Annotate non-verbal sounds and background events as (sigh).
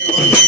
Thank (laughs) you.